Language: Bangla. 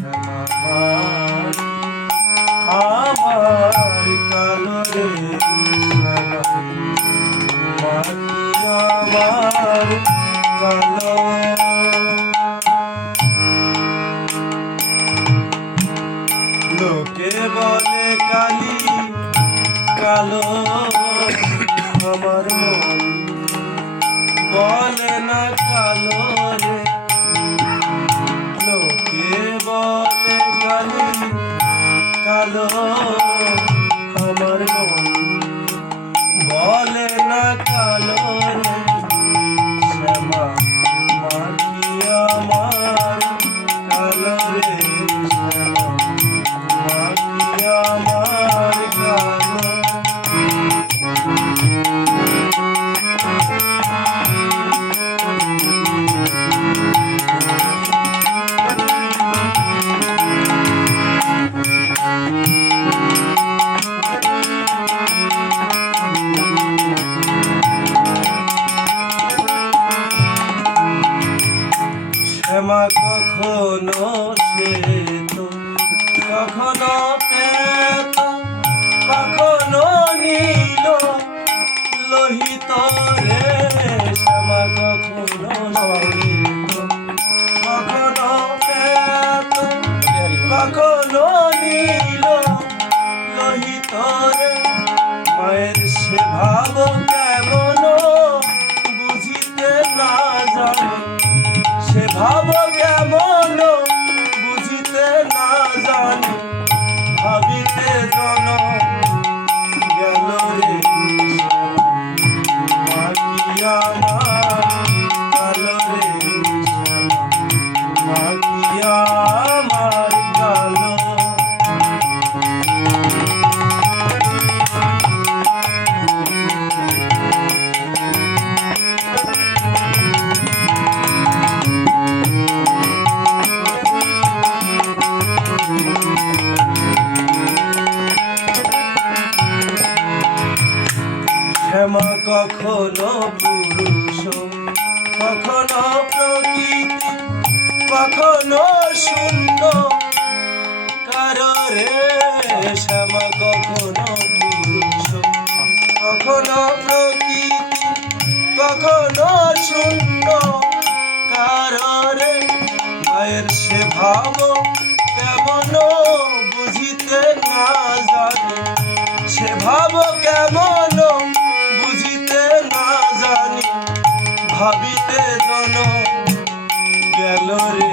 আমার আমার কালো রে আমার কালো। লোকে বলে কালি কালো আমার মন বলে না কালো রে। লোকে বলে কালি কালো আমার মন বলে না কালো রে। শ্যামা মাটি আমার কালো রে, শ্যামা মাটি আমার কালো। শ্যামা কখনো শ্বেত, কখনো পেত, কখনো নীল লোহিত রে। শ্যামা কখনো শ্বেত, কখনো পেত, কখনো নীল লোহিত রে। মায়ের সে ভাব কেমন বুঝিতে না জানে, সে ভাব কেমন বুঝিতে না জানি। ভাবিতে জন গেল রে, মাটি আমার কালো রে, মাটি আমার কালো। শ্যামা কখনো পুরুষ, কখনো প্রকৃতি, কখনো শূন্য কারো রে। শ্যামা কখনো পুরুষ, কখনো প্রকৃতি, কখনো শূন্য কারো রে। মায়ের সে ভাব কেমন বুঝিতে না জানি, সে ভাব কেমন বুঝিতে না জানি। ভাবিতে জন গেল রে,